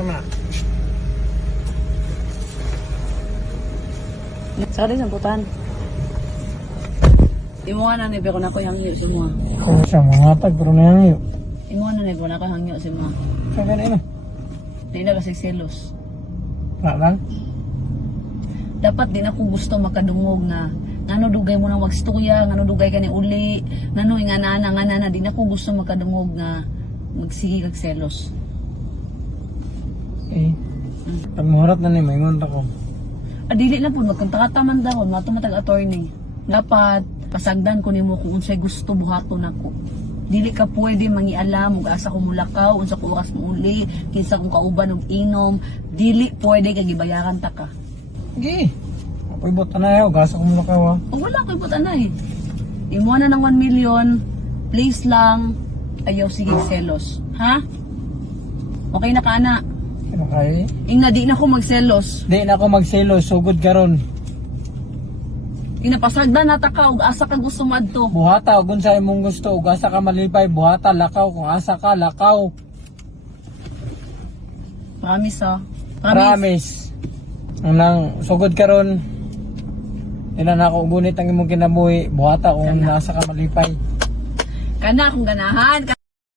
Tama. Sorry, samputan. Imuha na ni pero na ko hangyo sa mga. Kung siya mangatag, pero nangyayyo. Imuha na ni pero na ko hangyo sa mga. Siya ganun eh. Di na kasi selos. Wala lang. Dapat din ako gusto makadungog na ngano dugay mo nang magstorya, ngano dugay ka ni uli, ngano nga nana, din ako gusto makadungog nga magsige kag selos. Eh. Pag murat na ni, may ngunta ko. Dili na po magkontakataman daw mato matag attorney. Dapat pasagdan ko nimo kung unsay gusto buhaton nako. Dili ka pwede mangialam ug asa ko mulakaw, unsa ko oras mo uli, kinsa kong kauban og inom, dili pwede kay gibayaran ta ka. Sige. Apoy bota na yaw, gasa ko muna ka wa. O wala ko'y butanay. Imo na ng 1 million, please lang, ayaw sige selos. Ha? Okay na ka na. Ano kaya? Ing na di na ko magselos. Di na ako magselos, sugod karon. Inapasagdan na ta ka, ug asa ka gusto madto. Buhata, kung sa imong gusto, ug asa ka malipay, buhata, lakaw, kung asa ka, lakaw. Promise ha. Promise. Nang sugod karon. Ina na ako gunit ang imong kinabuhi, buhata kung Kana. nasa ka malipay. Kana kung ganahan.